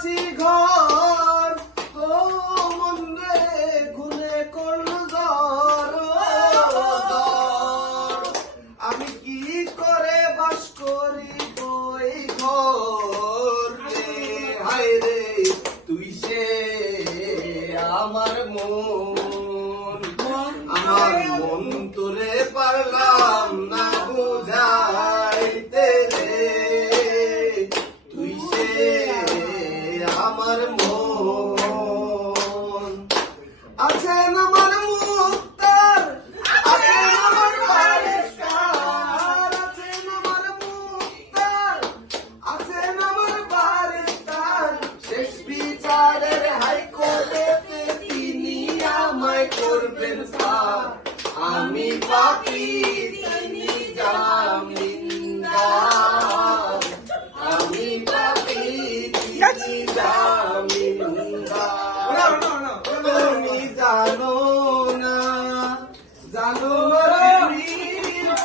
আছি ঘর ও মন রে খুলে করল ঘর আমি কি করে বাস করি ওই ঘর রে হায় রে তুই সে আমার মন তোরে পারলাম না বুঝাইতে রে তুই সে আমার মন আছেন আমার মুক্তার আছেন আমার বারিস্তার আছেন আমার মুক্তার আছেন আমার বারিস্তার শেষ বিচারের হাইকোর্টেতে তিনি আমায় করবেন স্যার আমি বাকি তিনি জামিনদার আমি বাকি তিনি জামিনদার তুমি জানো না জানো রে প্রিয়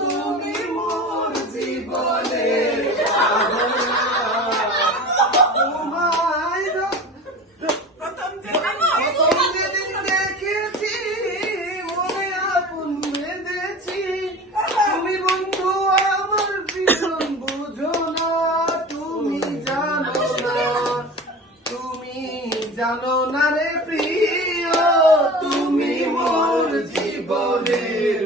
তুমি মোর জীবনের ভাবনা তোমায় প্রথম যেদিন দেখেছি মনে আপন বেঁধেছি তুমি বন্ধু আমার জীবন বুঝো না তুমি জানো না রে প্রিয় তুমি মোর জীবনের